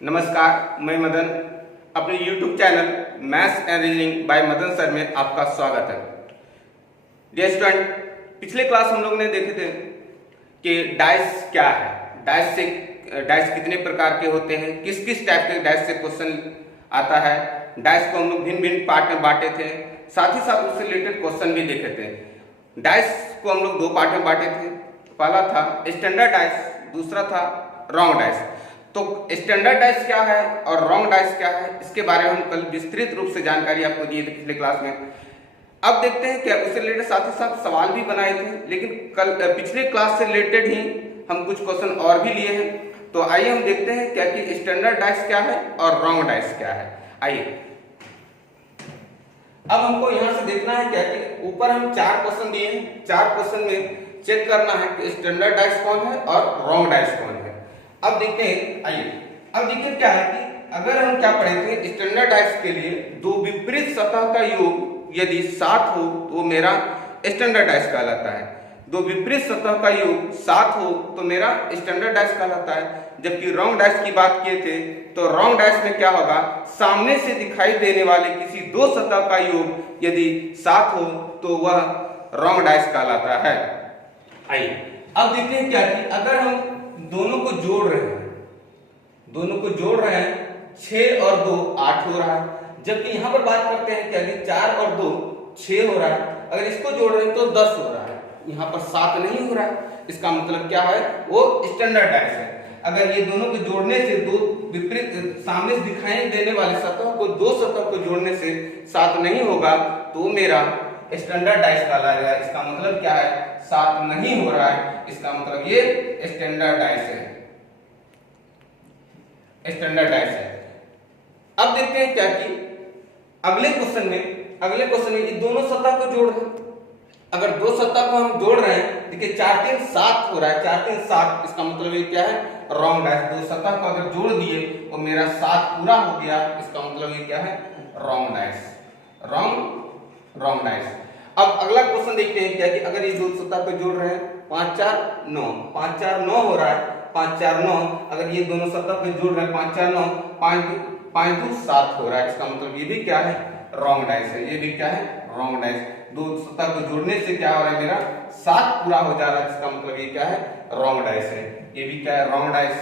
नमस्कार, मैं मदन। अपने YouTube channel maths and reasoning bye Madan sir में आपका स्वागत है। डियर स्टूडेंट, पिछले क्लास हम लोग ने देखे थे कि डाइस क्या है, डाइस कितने प्रकार के होते हैं, किस किस टाइप के डाइस से क्वेश्चन आता है। डाइस को हम लोग भिन्न भिन्न पार्ट में बांटे थे, साथ ही साथ उससे रिलेटेड क्वेश्चन भी देखे थे। डाइस को हम लोग दो पार्ट में बांटे थे। पहला था स्टैंडर्ड डाइस, दूसरा था रॉन्ग डाइस। तो स्टैंडर्ड डाइस क्या है और रॉन्ग डाइस क्या है, इसके बारे में हम कल विस्तृत रूप से जानकारी आपको दी थी पिछले क्लास में। अब देखते हैं क्या उससे रिलेटेड साथ ही साथ सवाल भी बनाए थे, लेकिन कल पिछले क्लास से रिलेटेड ही हम कुछ क्वेश्चन और भी लिए हैं। तो आइए हम देखते हैं क्या कि स्टैंडर्ड डाइस क्या है और रॉन्ग डाइस क्या है। आइए अब हमको यहां से देखना है क्या कि ऊपर हम 4 क्वेश्चन दिए हैं, 4 क्वेश्चन में चेक करना है कि स्टैंडर्ड डाइस कौन है और रॉन्ग डाइस कौन है। अब देखते हैं, आइए अब देखिए क्या है कि अगर हम क्या पढ़े थे, स्टैंडर्ड डाइस के लिए दो विपरीत सतह का योग यदि 7 हो तो मेरा स्टैंडर्ड डाइस कहलाता है। दो विपरीत सतह का योग 7 हो तो मेरा स्टैंडर्ड डाइस कहलाता है। जबकि रॉन्ग डाइस की बात किए थे तो रॉन्ग डाइस में क्या होगा, सामने से दिखाई देने वाले किसी दो सतह का योग यदि 7 हो तो वह रॉन्ग डाइस कहलाता है। आइए अब देखते हैं क्या कि अगर हम दोनों को जोड़ रहे हैं, 6 और 2 8 हो रहा है। जबकि यहां पर बात करते हैं क्या कि 4 और 2 6 हो रहा है। अगर इसको जोड़ रहे हैं तो 10 हो रहा है, यहां पर 7 नहीं हो रहा है। इसका मतलब क्या है, वो स्टैंडर्ड डाइस है। अगर ये दोनों को जोड़ने से दो विपरीत सामने से दिखाई देने वाले सतह को दो सतह को जोड़ने से 7 नहीं होगा तो मेरा स्टैंडर्ड डाइस कहलाएगा। इसका मतलब क्या है, 7 नहीं हो रहा है, इसका मतलब ये स्टैंडर्ड डाइस है, स्टैंडर्ड डाइस है। अब देखते हैं क्या कि अगले क्वेश्चन में ये दोनों सतह को जोड़ रहे हैं। अगर दो सतह को हम जोड़ रहे हैं, देखिए 4 3 7 हो रहा है, 4 3 7, इसका मतलब ये क्या है, रॉन्ग डाइस। दो सतह को अगर जोड़ दिए तो मेरा 7 पूरा हो गया, इसका मतलब ये क्या है, रॉन्ग डाइस, रॉन्ग डाइस। अब अगला क्वेश्चन देखते हैं क्या कि अगर ये दो सतह को जोड़ रहे हैं, 5 4 9, 5 4 9 हो रहा है, 5 4 9। अगर ये दोनों सतह को जोड़ रहे हैं 5 4 9, 5 2 7 हो रहा है, इसका मतलब ये भी क्या है, रॉन्ग डाइस है। ये भी क्या है, रॉन्ग डाइस। दो सतह को जोड़ने से क्या हो रहा है, मेरा 7 पूरा हो जा रहा है, इसका मतलब ये क्या है, रॉन्ग डाइस है। ये भी क्या है, रॉन्ग डाइस।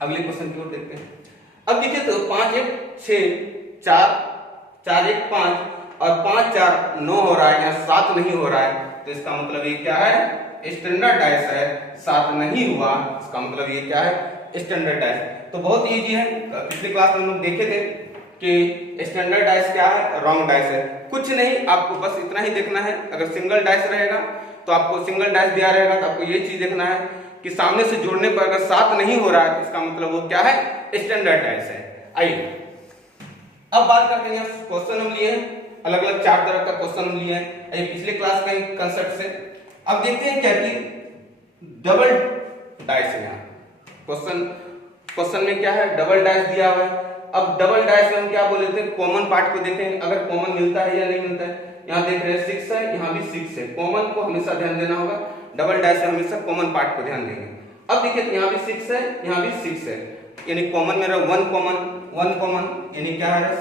अगले क्वेश्चन की ओर देखते हैं। अब देखिए तो 5 1 6 4 4 1 5 और 5 4 9 हो रहा है, यहाँ 7 नहीं हो रहा है, तो इसका मतलब ये क्या है, स्टैंडर्ड डाइस है। 7 नहीं हुआ, इसका मतलब ये क्या है, स्टैंडर्ड डाइस। तो बहुत इजी है, पिछले क्लास में हम लोग देखे थे कि स्टैंडर्ड डाइस क्या है, रॉन्ग डाइस है। कुछ नहीं, आपको बस इतना ही देखना है। अगर सिंगल डाइस रहेगा तो आपको सिंगल डाइस दिया रहेगा तो आपको ये चीज देखना है कि सामने से जोड़ने पर अगर 7 नहीं हो रहा है, इसका मतलब वो क्या है, स्टैंडर्ड डाइस है। आइए अब बात करते हैं, क्वेश्चन हम लिए हैं, अलग अलग 4 तरह का क्वेश्चन हम लिए हैं पिछले क्लास का कंसेप्ट से। अब देखते हैं क्या कि डबल डाइस है। यहाँ क्वेश्चन में क्या है, डबल डाइस दिया हुआ है। अब डबल डाइस में हम क्या बोले थे, कॉमन पार्ट को देखें, अगर कॉमन मिलता है या नहीं मिलता है। यहाँ देख रहे हैं 6 है, यहाँ भी 6 है। कॉमन को हमेशा ध्यान देना होगा, डबल डाइस में हमेशा कॉमन पार्ट को ध्यान देंगे। अब देखिए यहाँ भी 6 है, यहाँ भी 6 है, यानी कॉमन मेरा 1 कॉमन यानी क्या है,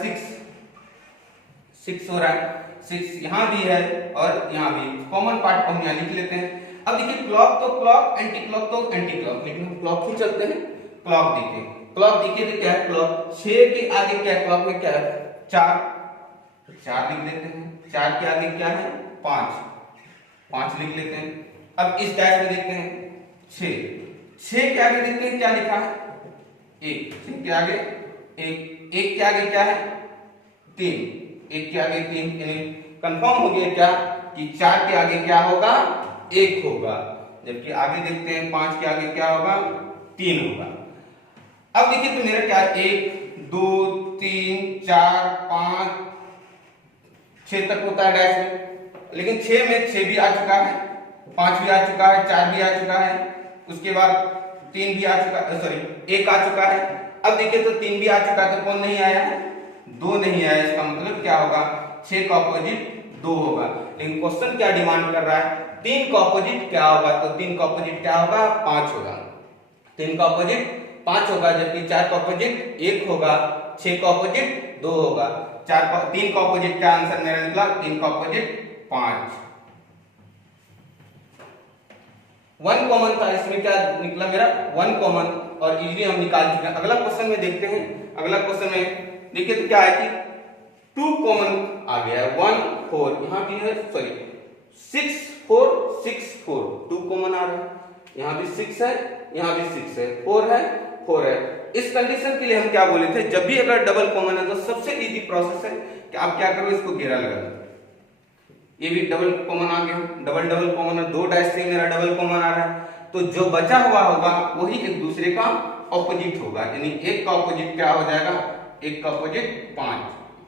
6 हो रहा है। 6 यहाँ भी है और यहाँ भी, कॉमन पार्ट को हम यहाँ लिख लेते हैं। अब देखिए क्लॉक तो क्लॉक, एंटी क्लॉक तो एंटी क्लॉक, लेकिन हम क्लॉक ही चलते हैं। क्लॉक देखिए तो क्या है, क्लॉक 6 के आगे क्या है, क्लॉक में क्या है, 4 लिख लेते हैं। 4 के आगे क्या है, 5 लिख लेते हैं। अब इस डाइस में देखते हैं 6 के आगे देखते हैं क्या लिखा है, 1। 6 के आगे 1 के आगे क्या है, 3। 1 के आगे 3, यानी कंफर्म हो गया क्या कि 4 के आगे क्या होगा, 1 होगा। जबकि आगे देखते हैं 5 के आगे क्या होगा, 3 होगा। अब देखिए तो मेरा क्या है, 1 2 3 4 5 6 तक होता है डाइस में, लेकिन 6 में 6 भी आ चुका है, 5 भी आ चुका है, 4 भी आ चुका है, उसके बाद 3 भी आ चुका है, सॉरी 1 आ चुका है। अब देखिए तो 3 भी आ चुका है, तो कौन नहीं आया है, 2 नहीं आया। इसका मतलब क्या होगा, 6 का ऑपोजिट 2 होगा। लेकिन क्वेश्चन क्या डिमांड कर रहा है, 3 का ऑपोजिट क्या होगा, तो 3 का ऑपोजिट क्या होगा, 5 होगा। 3 का ऑपोजिट 5 होगा, जबकि 4 का ऑपोजिट 1 होगा, 6 का ऑपोजिट 2 होगा, 3 का ऑपोजिट क्या आंसर मेरा निकला, 3 का ऑपोजिट 5। 1 कॉमन था, इसमें क्या निकला मेरा 1 कॉमन, और इजीली हम निकाल चुके हैं। अगला क्वेश्चन में देखते हैं। अगला क्वेश्चन में देखिए तो क्या है कि 2 कॉमन आ गया है, 1 4 यहां भी है, सॉरी 6 4 6 4 2 कॉमन आ रहा है, यहां भी 6 है, यहां भी 6 है, 4 है 4 है। इस कंडीशन के लिए हम क्या बोले थे, जब भी अगर डबल कॉमन है तो सबसे इजी प्रोसेस है कि आप क्या करो, इसको घेरा लगा दो। ये भी डबल कॉमन आ गया, डबल डबल कॉमन है, 2 डाइस से मेरा डबल कॉमन आ रहा है, तो जो बचा हुआ होगा वही एक दूसरे का ऑपोजिट होगा, यानी 1 का ऑपोजिट क्या हो जाएगा, 1 का ऑपोजिट 5,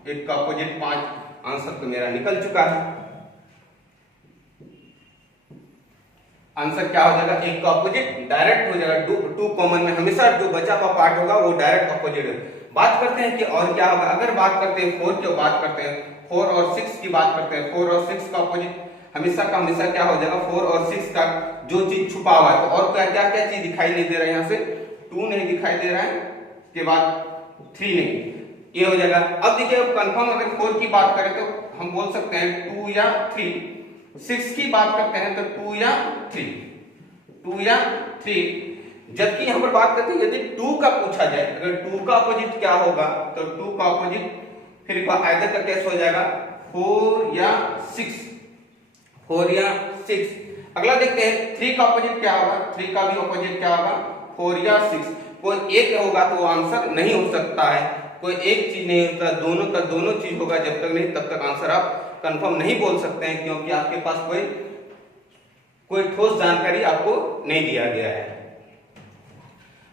1 का ऑपोजिट 5, आंसर तो मेरा निकल चुका है। आंसर क्या हो जाएगा, 1 का ऑपोजिट डायरेक्ट हो जाएगा, 2 कॉमन में हमेशा जो बचा हुआ पार्ट होगा वो डायरेक्ट ऑपोजिट है। बात करते हैं कि और क्या होगा, अगर बात करते हैं 4 की, बात करते हैं 4 और 6 की, बात करते हैं 4 और 6 का ऑपोजिट हमेशा का हमेशा क्या हो जाएगा, 4 और 6 का जो चीज छुपा हुआ है, तो और क्या क्या क्या चीज दिखाई नहीं दे रहा है, यहाँ से 2 नहीं दिखाई दे रहा है, के बाद 3 नहीं, ये हो जाएगा। अब देखिए कंफर्म अगर 4 की बात करें तो हम बोल सकते हैं 2 या 3, 6 की बात करते हैं तो 2 या 3, 2 या 3, जबकि यहां पर बात करते हैं यदि 2 का पूछा जाए, अगर 2 का अपोजिट क्या होगा, तो 2 का अपोजिट फिर आइदर का कैसे हो जाएगा, 4 या 6, 4 या 6। अगला देखते हैं 3 का अपोजिट क्या होगा, 3 का भी अपोजिट क्या होगा, 4 या 6। कोई एक होगा तो आंसर नहीं हो सकता है, कोई एक चीज नहीं होता, दोनों का दोनों चीज होगा, जब तक नहीं तब तक आंसर आप कंफर्म नहीं बोल सकते हैं, क्योंकि आपके पास कोई ठोस जानकारी आपको नहीं दिया गया है।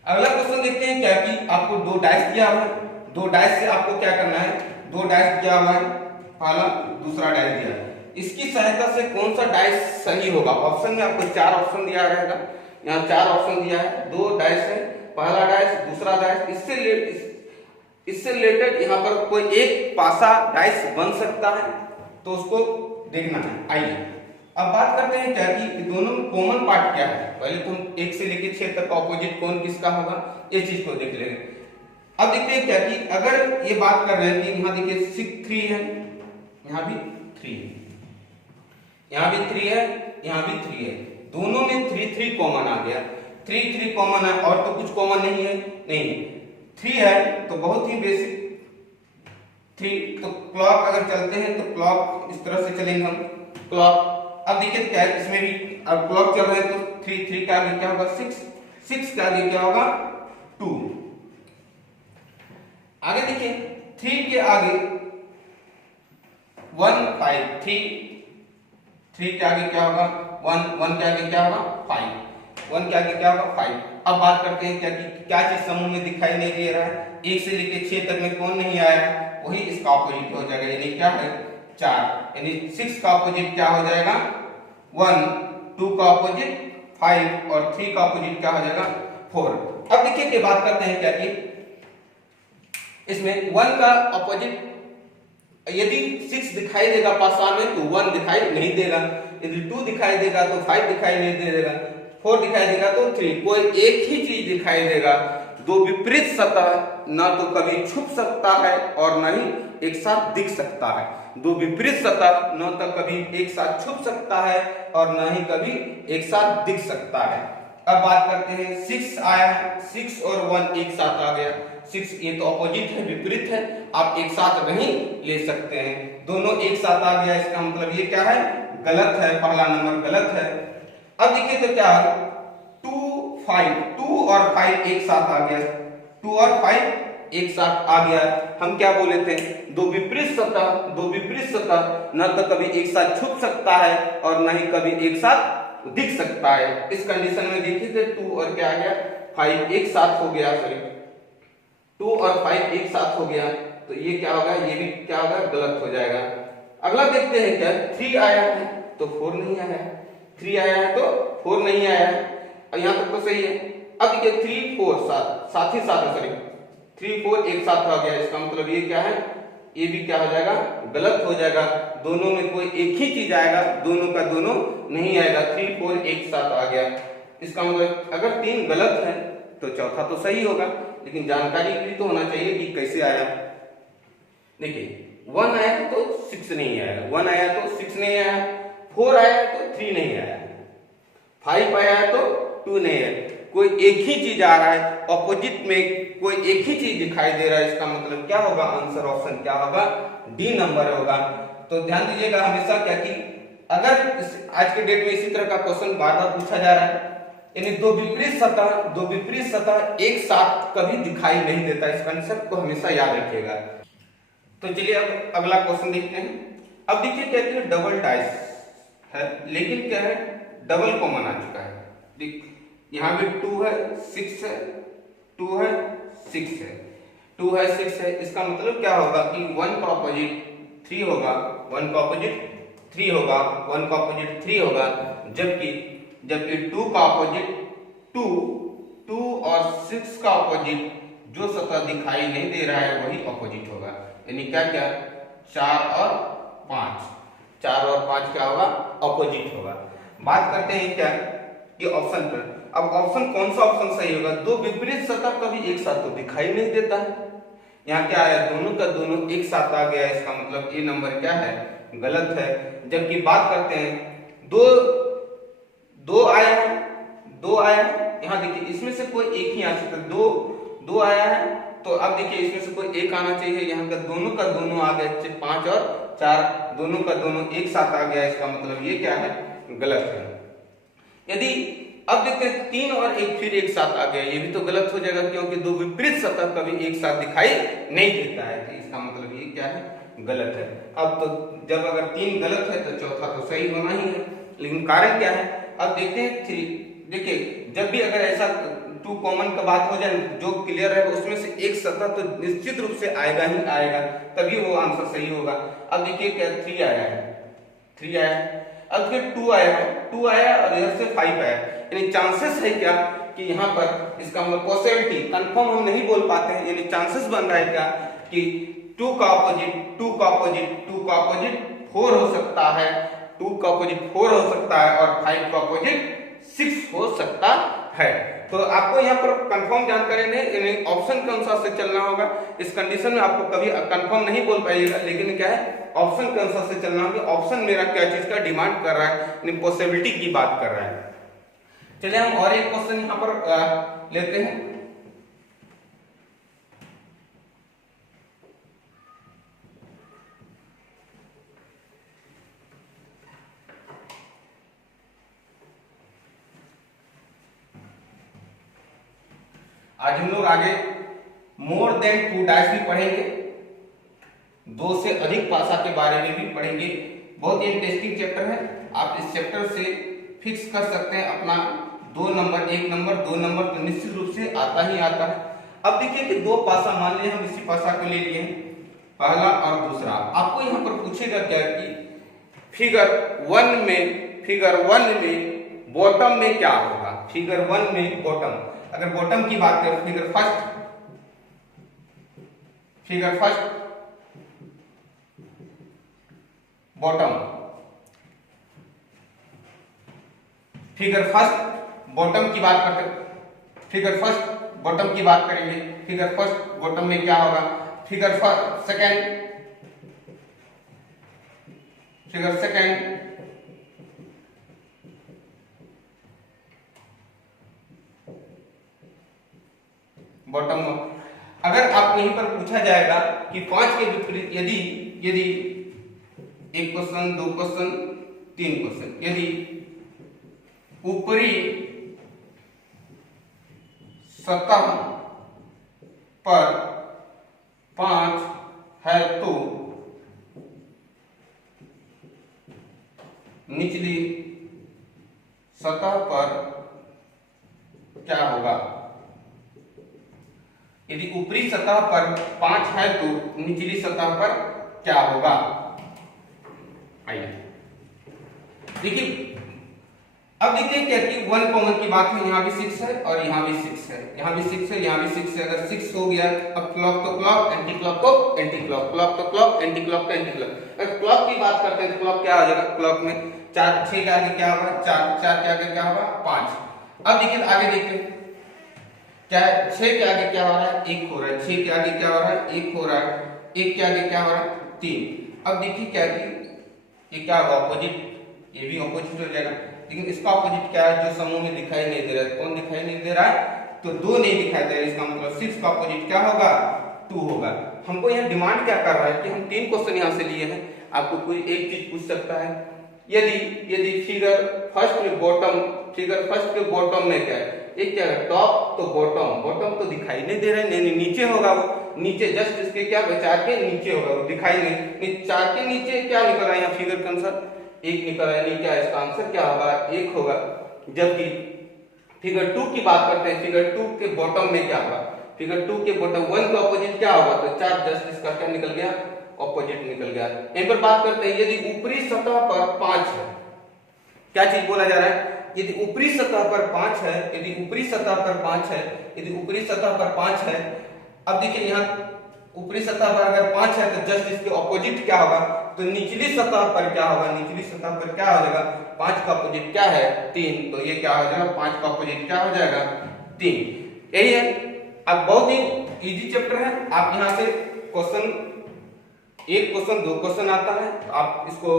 अगला क्वेश्चन देखते हैं क्या कि आपको 2 डाइस दिया हुआ है, 2 डाइस से आपको क्या करना है, 2 डाइस दिया हुआ है, पहला दूसरा डाइस दिया है, इसकी सहायता से कौन सा डाइस सही होगा। ऑप्शन में आपको 4 ऑप्शन दिया रहेगा, यहाँ 4 ऑप्शन दिया है, 2 डाइस है, पहला डाइस दूसरा डाइस, इससे रिलेटेड यहाँ पर कोई एक पासा डाइस बन सकता है, तो उसको देखना है। आइए अब बात करते हैं क्या कि दोनों में कॉमन पार्ट क्या है। पहले तो हम 1 से लेकर 6 तक का ऑपोजिट कौन किसका होगा, ये चीज को देख लेंगे। अब देखते हैं क्या कि अगर ये बात कर रहे हैं कि यहाँ देखिए 3 है, यहाँ भी 3 है, यहाँ भी 3 है, यहाँ भी 3 है, दोनों में 3 कॉमन आ गया, 3 कॉमन है, और तो कुछ कॉमन नहीं है, नहीं 3 है तो बहुत ही बेसिक 3। तो क्लॉक अगर चलते हैं तो क्लॉक इस तरह से चलेंगे हम क्लॉक। अब देखिए क्या है, इसमें भी अब क्लॉक चल रहे हैं तो 3 का आगे क्या होगा, 6 का आगे क्या होगा, 2। आगे देखिए 3 के आगे 1 5, 3 के आगे क्या होगा, 1 के आगे क्या होगा, 5, 1 के आगे क्या होगा, 5। अब बात करते हैं क्या चीज समूह में दिखाई नहीं दे रहा है, 1 से लेकर 6 तक में कौन नहीं आया है, वही इसका ऑपोजिट हो जाएगा, यानी क्या है 4, यानी 6 का ऑपोजिट क्या हो जाएगा 1, 2 का ऑपोजिट 5 और 3 का ऑपोजिट क्या हो जाएगा 4। अब देखिए कि बात करते हैं क्या कि इसमें 1 का ऑपोजिट यदि 6 दिखाई देगा पासा में तो 1 दिखाई नहीं देगा, यदि 2 दिखाई देगा तो 5 दिखाई नहीं देगा, 4 दिखाई देगा तो 3, कोई एक ही चीज दिखाई देगा। दो विपरीत सतह ना तो कभी छुप सकता है और न ही एक साथ दिख सकता है, दो विपरीत सतह न तो कभी एक साथ छुप सकता है और न ही कभी एक साथ दिख सकता है। अब बात करते हैं 6 आया है, 6 और 1 एक साथ आ गया, 6 ये तो अपोजिट है, विपरीत है, आप एक साथ नहीं ले सकते हैं, दोनों एक साथ आ गया, इसका मतलब ये क्या है गलत है, पहला नंबर गलत है। अब देखिए तो क्या है 2 और 5 एक साथ आ गया, 2 और 5 एक साथ आ गया, हम क्या बोले थे दो विपरीत सतह न तो कभी एक साथ छुप सकता है और न ही कभी एक साथ दिख सकता है। इस कंडीशन में देखिए थे 2 और क्या आ गया 5 एक साथ हो गया, सॉरी 2 और 5 एक साथ हो गया, तो ये क्या होगा, ये भी क्या होगा गलत हो जाएगा। अगला देखते हैं क्या 3 आया है तो 4 नहीं आया है, 3 आया है तो 4 नहीं आया है, और यहां तक तो सही है। अब देखिए 3 4 साथ ही साथ, सॉरी 3 4 एक साथ आ गया, इसका मतलब ये क्या है, ये भी क्या हो जाएगा गलत हो जाएगा, दोनों में कोई एक ही चीज आएगा, दोनों का दोनों नहीं आएगा, 3 4 एक साथ आ गया, इसका मतलब अगर 3 गलत है तो चौथा तो सही होगा, लेकिन जानकारी भी तो होना चाहिए कि कैसे आया। देखिए 1 आया तो 6 नहीं आया, 1 आया तो 6 नहीं आया, 4 आया तो 3 नहीं आया, 5 आया तो 2 नहीं आया। कोई एक ही चीज आ रहा है, ऑपोजिट में कोई एक ही चीज दिखाई दे रहा है, इसका मतलब क्या होगा, आंसर ऑप्शन क्या होगा, डी नंबर होगा। तो ध्यान दीजिएगा हमेशा क्या कि अगर आज के डेट में इसी तरह का क्वेश्चन बार बार पूछा जा रहा है, यानी दो विपरीत सतह एक साथ कभी दिखाई नहीं देता, इस कंसेप्ट को हमेशा याद रखिएगा। तो चलिए अब अगला क्वेश्चन देखते हैं। अब देखिए क्या है, डबल डाइस है, लेकिन क्या है, डबल कॉमन आ चुका है। देख यहाँ भी 2 है 6 है, 2 है 6 है, 2 है 6 है, इसका मतलब क्या होगा कि 1 का ऑपोजिट 3 होगा, 1 का ऑपोजिट 3 होगा, 1 का ऑपोजिट 3 होगा, जबकि 2 का ऑपोजिट 2 और 6 का ऑपोजिट जो सतह दिखाई नहीं दे रहा है वही ऑपोजिट होगा। यानी क्या क्या 4 और 5, 4 और 5 क्या होगा, ऑपोजिट होगा। बात करते हैं क्या कि ऑप्शन पर। अब ऑप्शन कौन सा ऑप्शन सही होगा, दो विपरीत सतह कभी एक साथ तो दिखाई नहीं देता है। यहाँ क्या आया, दोनों का दोनों एक साथ आ गया, इसका मतलब ये नंबर क्या है, गलत है। जबकि बात करते हैं दो आया है, यहाँ देखिए इसमें से कोई एक ही आ सकता है, दो आया है, तो अब देखिए इसमें से कोई एक आना चाहिए, यहाँ का दोनों आ गए, 5 और 4 दोनों का दोनों एक साथ आ गया, इसका मतलब ये क्या है, गलत है। यदि अब देखते हैं 3 और 1 फिर एक साथ आ गया, ये भी तो गलत हो जाएगा, क्योंकि दो विपरीत सतह कभी एक साथ दिखाई नहीं देता है, तो इसका मतलब ये क्या है, गलत है। अब तो जब अगर 3 गलत है तो चौथा तो सही होना ही है, लेकिन कारण क्या है, अब देखते हैं 3। देखिए जब भी अगर ऐसा 2 कॉमन का बात हो जाए, जो क्लियर है उसमें से एक सतह तो निश्चित रूप से आएगा ही आएगा, तभी वो आंसर सही होगा। अब देखिए क्या 3 आया है, 3 आया है, अब फिर 2 आया है, 2 आया और इधर से 5 आया, यानी चांसेस है क्या कि यहाँ पर, इसका मतलब पॉसिबिलिटी, कंफर्म हम नहीं बोल पाते हैं, यानी चांसेस बन रहा है क्या कि 2 का ऑपोजिट 4 हो सकता है, 2 का ऑपोजिट 4 हो सकता है और 5 का ऑपोजिट 6 हो सकता है। तो आपको यहाँ पर कंफर्म जानकारी नहीं, ऑप्शन के अनुसार से चलना होगा। इस कंडीशन में आपको कभी कंफर्म नहीं बोल पाइएगा, लेकिन क्या है, ऑप्शन के अनुसार से चलना होगा। ऑप्शन मेरा क्या चीज का डिमांड कर रहा है, पॉसिबिलिटी की बात कर रहा है। चलिए हम और एक क्वेश्चन यहाँ पर लेते हैं। आज हम लोग आगे मोर देन 2 डाइस भी पढ़ेंगे, 2 से अधिक पासा के बारे में भी पढ़ेंगे। बहुत ही इंटरेस्टिंग चैप्टर है, आप इस चैप्टर से फिक्स कर सकते हैं अपना 2 नंबर, 1 नंबर, 2 नंबर तो निश्चित रूप से आता ही आता है। अब देखिए कि 2 पासा, मान लीजिए हम इसी पासा को ले लिए, पहला और दूसरा। आपको यहाँ पर पूछेगा क्या कि फिगर 1 में बॉटम में क्या होगा, फिगर 1 में बॉटम, अगर बॉटम की बात करें, figure first bottom, figure first bottom की बात करते, फिगर फर्स्ट बॉटम की बात करेंगे, फिगर फर्स्ट बॉटम में क्या होगा, फिगर सेकंड बॉटम। अगर आप यहीं पर पूछा जाएगा कि 5 के विपरीत, यदि 1 क्वेश्चन, 2 क्वेश्चन, 3 क्वेश्चन, यदि ऊपरी सतह पर 5 है तो निचली सतह पर क्या होगा, यदि ऊपरी सतह पर 5 है तो निचली सतह पर क्या होगा। आइए देखिए, अब देखिए क्या कि 1 कॉमन की बात है, यहाँ भी 6 है और यहाँ भी 6 है, यहाँ भी 6 है, यहाँ भी 6 है। अगर 6 हो गया, अब क्लॉक तो क्लॉक, एंटी क्लॉक तो एंटी क्लॉक, क्लॉक तो क्लॉक, एंटी क्लॉक तो एंटी क्लॉक। अगर क्लॉक की बात करते हैं तो क्लॉक क्या हो जाएगा, क्लॉक में 4, 6 के आगे क्या होगा 4, 4 के आगे क्या होगा 5। अब देखिए आगे देखते हैं, क्या 6 के आगे क्या हो रहा है, 1 हो रहा है, 6 के आगे क्या हो रहा है, 1 हो रहा है, 1 के आगे क्या हो रहा है, 3। अब देखिए क्या कि ये क्या होगा, ऑपोजिट, ये भी ऑपोजिट हो जाएगा, लेकिन इसका ऑपोजिट क्या है जो समूह में दिखाई नहीं दे रहा है, कौन दिखाई नहीं दे रहा है, तो 2 नहीं दिखाई दे रहा है, इसका मतलब 6 का ऑपोजिट क्या होगा, 2 होगा। हमको यहाँ डिमांड क्या कर रहा है कि हम 3 क्वेश्चन यहाँ से लिए हैं, आपको कोई एक चीज पूछ सकता है, यदि यदि फिगर फर्स्ट के बॉटम में क्या है, एक क्या है टॉप, तो बॉटम तो दिखाई नहीं दे रहा है, नहीं नीचे होगा वो, नीचे जस्ट इसके क्या चार के नीचे होगा वो, दिखाई नहीं, चार के नीचे क्या निकल रहा है यहाँ फिगर का आंसर 1 निकल रहा है, क्या इसका आंसर क्या होगा, 1 होगा। जबकि फिगर 2 की बात करते हैं, फिगर 2 के बॉटम में क्या होगा, फिगर 2 के बॉटम 1 का ऑपोजिट क्या होगा, तो 4 जस्ट इसका क्या निकल गया, ऑपोजिट निकल गया। यहीं पर बात करते हैं यदि ऊपरी सतह पर 5 है, क्या चीज बोला जा रहा है, यदि ऊपरी सतह पर 5 है, यदि ऊपरी सतह पर 5 है, यदि ऊपरी सतह पर 5 है, अब देखिए यहाँ ऊपरी सतह पर अगर 5 है तो जस्ट इसके ऑपोजिट क्या होगा, तो निचली सतह पर क्या होगा, निचली सतह पर क्या हो जाएगा, 5 का ऑपोजिट क्या है, 3, तो ये क्या हो जाएगा, 5 का ऑपोजिट क्या हो जाएगा, 3। यही है। अब बहुत ही इजी चैप्टर है, आप यहाँ से क्वेश्चन 1 क्वेश्चन 2 क्वेश्चन आता है, तो आप इसको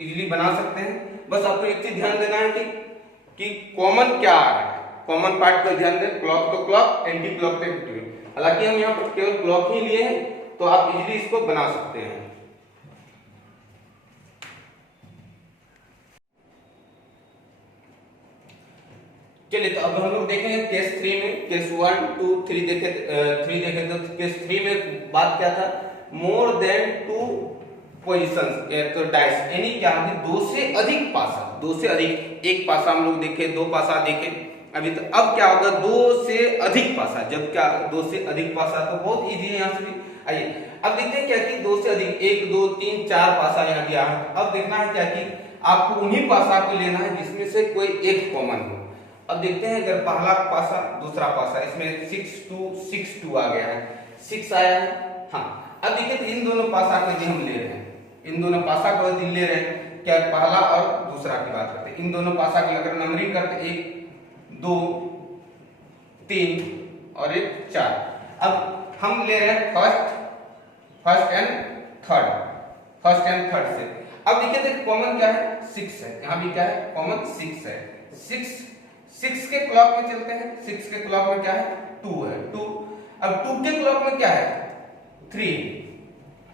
इजीली बना सकते हैं। बस आपको एक चीज ध्यान देना है कि कॉमन क्या आ रहा है, कॉमन पार्ट पर ध्यान दें, क्लॉक तो क्लॉक, एंटी क्लॉक पे एंटी। हालांकि हम यहाँ पर केवल क्लॉक ही लिए हैं, तो आप इजीली इसको बना सकते हैं। चलिए, तो अब हम लोग देखेंगे केस 3 में, केस 1 2 3 देखे, 3 देखे तो केस 3 में बात क्या था, मोर देन 2 पोजीशंस तो डाइस, यानी क्या है 2 से अधिक पासा, 2 से अधिक, एक पासा हम लोग देखे, 2 पासा देखे अभी, तो अब क्या होगा 2 से अधिक पासा, जब क्या 2 से अधिक पासा, तो बहुत इजी है यहाँ से भी। आइए अब देखते हैं क्या कि 2 से अधिक 1 2 3 4 पासा यहाँ दिया है। अब देखना है क्या कि आपको उन्हीं पासा को लेना है जिसमें से कोई एक कॉमन हो। अब देखते हैं अगर पहला पासा दूसरा पासा, इसमें 6 2 6 2 आ गया है, 6 आया है। हाँ, अब देखिए तो इन दोनों पासा को हम ले रहे हैं, इन दोनों पासा को ले रहे हैं, क्या पहला और दूसरा की बात करते हैं, इन दोनों पासा की अगर नंबरिंग करते 1 2 3 और 1 4। अब हम ले रहे हैं फर्स्ट एंड थर्ड से। अब देखिए कॉमन क्या है 6 है, यहाँ भी क्या है कॉमन 6 है, 6 के क्लॉक में चलते हैं, 6 के क्लॉक में क्या है 2 है 2। अब 2 के क्लॉक में क्या है 3,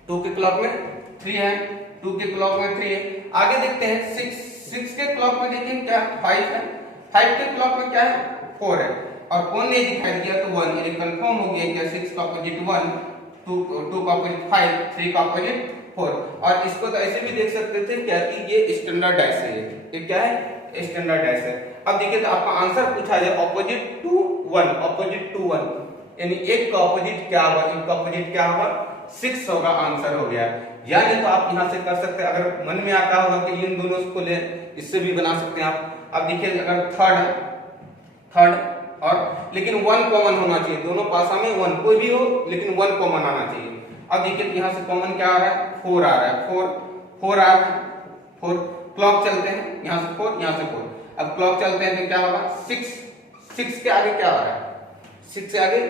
2 के क्लॉक में 3 है, 2 के क्लॉक में 3 है। आगे देखते हैं 6 के क्लॉक में देखिए क्या 5 है, 5 के क्लॉक में क्या है 4 है, और कौन नहीं दिखाई दिया तो 1, यानी कंफर्म हो गया क्या 6 का ऑपोजिट 1, 2 का ऑपोजिट 5, 3 का ऑपोजिट 4। और इसको तो ऐसे भी देख सकते थे क्या कि ये स्टैंडर्ड डैश है, ये क्या है स्टैंडर्ड डैश है। अब देखिए तो आपका आंसर पूछा जाए ऑपोजिट टू 1, यानी एक का ऑपोजिट क्या होगा, एक का ऑपोजिट क्या होगा 6 होगा, आंसर हो गया। यानी तो आप यहां से कर सकते हैं, अगर मन में आता होगा कि इन दोनों को ले, इससे भी बना सकते हैं आप। अब देखिए अगर थर्ड और लेकिन 1 कॉमन होना चाहिए, दोनों पासा में 1 कोई भी हो लेकिन 1 कॉमन आना चाहिए। अब देखिए यहां से कॉमन क्या आ रहा है 4 आ रहा है, 4 आ रहा है, 4 क्लॉक चलते हैं, यहां से 4 यहां से 4। अब क्लॉक चलते हैं तो क्या होगा 6 के आगे क्या हो रहा है 6 से आगे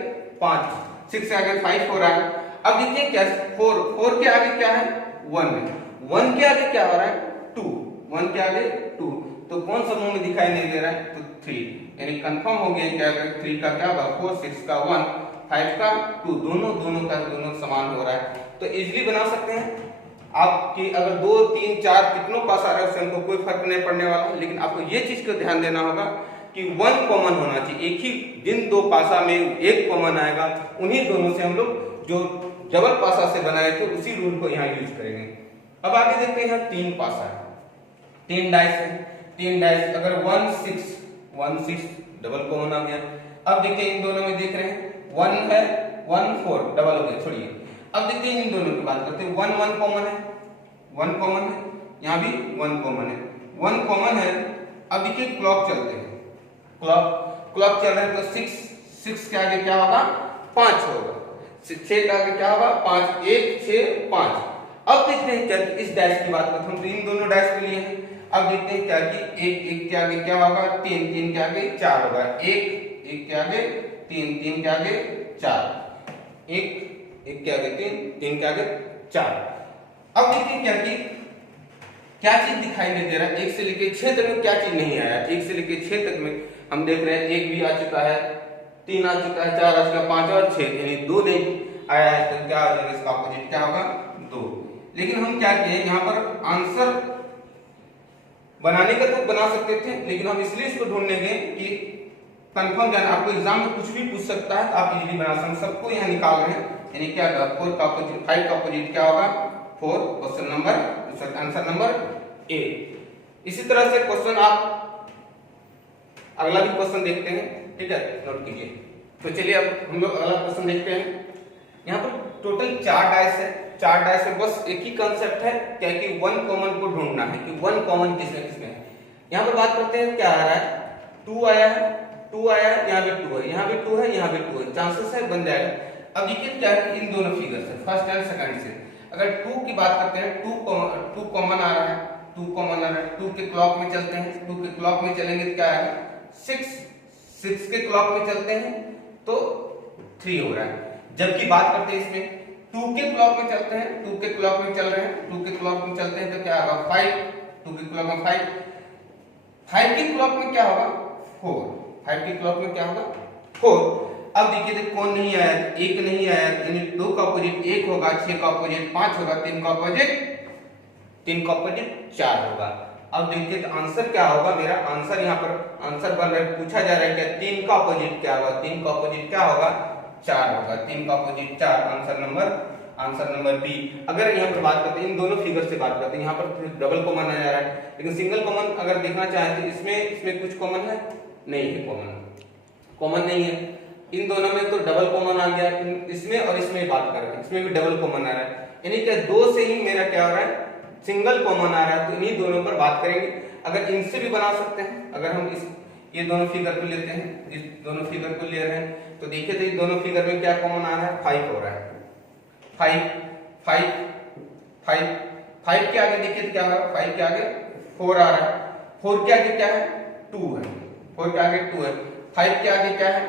5, 6 से आगे 5 हो रहा है। अब देखिए क्या 4 के आगे क्या है 1 के आगे क्या हो रहा है 2, 1 के आगे 2, तो कौन सा समूह में दिखाई नहीं दे रहा है तो 3, यानी कंफर्म हो गया क्या 3 का क्या होगा 4, 6 का 1, 5 का 2, दोनों समान हो रहा है। तो इजीली बना सकते हैं आपकी, अगर 2 3 4 कितनों पास आ रहा है उससे हमको कोई फर्क नहीं पड़ने वाला, लेकिन आपको ये चीज को ध्यान देना होगा कि 1 कॉमन होना चाहिए, एक ही जिन 2 पासा में एक कॉमन आएगा उन्हीं दोनों से हम लोग जो डबल पासा से बनाए थे उसी रूल को यहाँ यूज करेंगे। अब आगे देखते हैं यहाँ 3 पासा है, 3 डाइस है, 3 डाइस अगर 1 6 डबल कॉमन आ गया। अब देखिए इन दोनों में देख रहे हैं 1 है 1 4 डबल हो गया, छोड़िए। अब देखते हैं इन दोनों की बात करते हैं 1 कॉमन है, 1 कॉमन है, यहाँ भी 1 कॉमन है, 1 कॉमन है। अब देखिए क्लॉक चलते हैं, क्लॉक चल रहे हैं तो 6 के आगे क्या होगा 5 होगा, 6 के आगे क्या होगा 5, 1 6 5। अब देखते हैं क्या इस डैश की बात करते हैं, हम इन दोनों डैश के लिए हैं। अब देखते हैं क्या कि 1 के आगे क्या होगा 3 के आगे 4 होगा, 1 के आगे 3, 3 के आगे 4, 1 के आगे 3, 3 के आगे 4। अब देखिए क्या चीज दिखाई नहीं दे रहा है। 1 से लेके 6 तक में क्या चीज नहीं आया। 1 से लेके 6 तक में हम देख रहे हैं 1 भी आ चुका है, 3 आ चुका है, 4 आ चुका है, 5 और 6, यानी 2 नहीं आया है। तो क्या हो जाएगा, इसका अपोजिट क्या होगा, 2। लेकिन हम क्या किए, यहाँ पर आंसर बनाने का तो बना सकते थे, लेकिन हम इसलिए इसको ढूंढने गए कि कंफर्म जाना, आपको एग्जाम में कुछ भी पूछ सकता है तो आप इजीली बना सकते। सबको यहाँ निकाल रहे हैं, यानी क्या होगा 4 का अपोजिट 5 का अपोजिट क्या होगा 4, question number answer number A. इसी तरह से क्वेश्चन आप अगला भी क्वेश्चन देखते हैं, ठीक है, नोट कीजिए। तो चलिए अब हम लोग अगला क्वेश्चन देखते हैं। यहाँ पर टोटल 4 डाइस है। 4 डाइस में बस एक ही कंसेप्ट है क्या कि 1 कॉमन को ढूंढना है कि 1 कॉमन किसमें किसमें है। यहाँ पर बात करते हैं क्या आ रहा है, 2 आया है, 2 आया है, यहाँ पे 2 है, यहाँ पे 2 है, यहाँ पे 2 है, चांसेस है बन जाएगा। अब देखिए क्या है इन दोनों फिगर से, फर्स्ट एंड सेकंड से अगर 2 की बात करते हैं, 2 कॉमन आ रहा है, 2 कॉमन आ रहा है, 2 के क्लॉक में चलते हैं, 2 के क्लॉक में चलेंगे तो क्या आएगा 6 के क्लॉक में चलते हैं तो 3 हो रहा है। जबकि बात करते हैं इसमें 2 के क्लॉक में चलते हैं, 2 के क्लॉक में चल रहे हैं, 2 के क्लॉक में चलते हैं तो क्या होगा 5, 2 के क्लॉक में 5, 5 के क्लॉक में क्या होगा 4, 5 के क्लॉक में क्या होगा 4। अब देखिए तो कौन नहीं आया, 1 नहीं आया, यानी 2 का अपोजिट 1 होगा, 6 का अपोजिट 5 होगा, 3 का अपोजिट 4 होगा। अब देखिए तो आंसर क्या होगा, मेरा आंसर यहाँ पर आंसर बन रहा है, पूछा जा रहा है क्या 3 का अपोजिट क्या होगा, 3 का अपोजिट क्या होगा 4 होगा, 3 का अपोजिट 4, आंसर नंबर बी। अगर यहाँ पर बात करते हैं इन दोनों फिगर से बात करते हैं, यहाँ पर डबल कॉमन आ जा रहा है, लेकिन सिंगल कॉमन अगर देखना चाहें तो इसमें कुछ कॉमन है नहीं है, कॉमन नहीं है। इन दोनों में तो डबल कॉमन आ गया, इसमें और इसमें बात कर रहे हैं, इसमें भी डबल कॉमन आ रहा है, यानी क्या 2 से ही मेरा क्या हो रहा है सिंगल कॉमन आ रहा है। तो इन्हीं दोनों पर बात करेंगे। अगर इनसे भी बना सकते हैं, अगर हम ये दोनों फिगर को लेते हैं, इस दोनों फिगर को ले रहे हैं तो देखिए तो इस दोनों फिगर में क्या कॉमन आ रहा है 5 हो रहा है, 5 के आगे देखिए क्या होगा, 5 के आगे 4 आ रहा है, 4 के आगे क्या है 2 है, 4 के आगे 2 है, 5 के आगे क्या है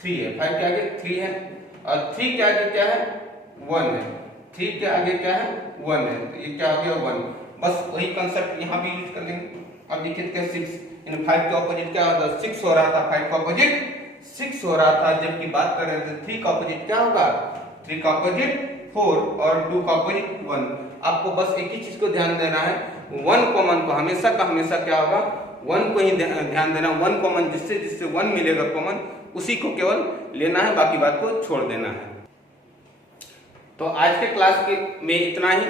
3 है, 5 के आगे 3 है, और 3 के आगे क्या है 1 है, 3 के आगे क्या है 1 है, तो ये क्या हो गया 1। बस वही कंसेप्ट यहाँ भी यूज कर लेंगे। अब देखिए क्या 6, इन 5 का अपोजिट क्या होगा 6 हो रहा था, 5 का अपोजिट 6 हो रहा था, जबकि बात कर रहे थे 3 का अपोजिट क्या होगा 3 का अपोजिट 4 और 2 का अपोजिट 1। आपको बस एक ही चीज को ध्यान देना है, 1 कॉमन को हमेशा का हमेशा क्या होगा 1 को ही ध्यान देना, 1 कॉमन जिससे 1 मिलेगा कॉमन उसी को केवल लेना है, बाकी बात को छोड़ देना है। तो आज के क्लास में इतना ही।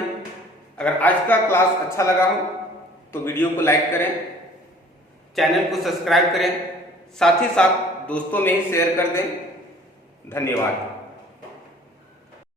अगर आज का क्लास अच्छा लगा हो तो वीडियो को लाइक करें, चैनल को सब्सक्राइब करें, साथ ही साथ दोस्तों में ही शेयर कर दें। धन्यवाद।